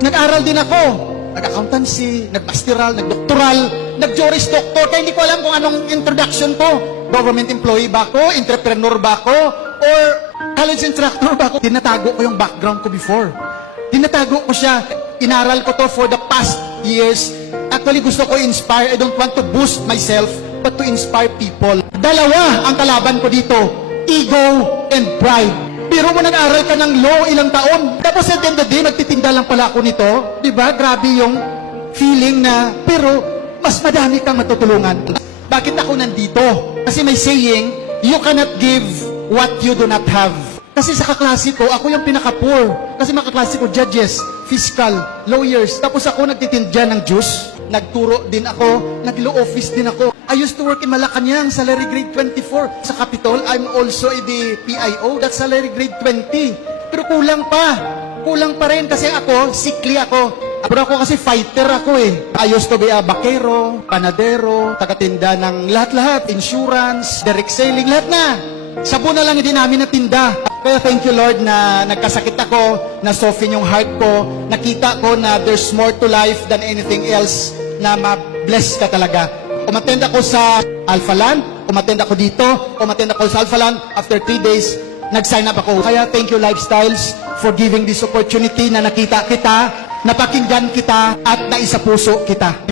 Nag-aral din ako. Nag-accountancy, nag-pastoral, nag-doctoral, nag-juris doctor. Kaya hindi ko alam kung anong introduction ko. Government employee ba ako? Entrepreneur ba ako? Or college instructor ba ako? Tinatago ko yung background ko before. Tinatago ko siya. Inaral ko to for the past years. Actually, gusto ko inspire. I don't want to boost myself, but to inspire people. Dalawa ang kalaban ko dito. Ego and pride. Pero mo nag-aral ka ng law ilang taon. Tapos at the end of the day, nagtitinda lang pala ako nito. Diba? Grabe yung feeling na, pero mas madami kang matutulungan. Bakit ako nandito? Kasi may saying, you cannot give what you do not have. Kasi sa kaklase ko, ako yung pinaka-poor. Kasi mga kaklase ko, judges, fiscal, lawyers. Tapos ako nagtitinda ng juice. Nagturo din ako. Nag-law office din ako. I used to work in Malacanang, salary grade 24. Sa Capitol, I'm also the PIO. That's salary grade 20. Pero kulang pa. Kulang pa rin kasi ako, sickly ako. Pero ako kasi fighter ako eh. I used to be a bakero, panadero, tagatinda ng lahat-lahat. Insurance, direct selling, lahat na. Sabon na lang hindi namin natinda. Kaya thank you Lord na nagkasakit ako, na soften yung heart ko, nakita ko na there's more to life than anything else, na ma-bless ka talaga. Umattend ako sa Alpha Land, umattend ako dito, umattend ako sa Alpha Land. After 3 days, nag-sign up ako. Kaya thank you Lifestyles for giving this opportunity na nakita kita, napakinggan kita, at naisapuso kita.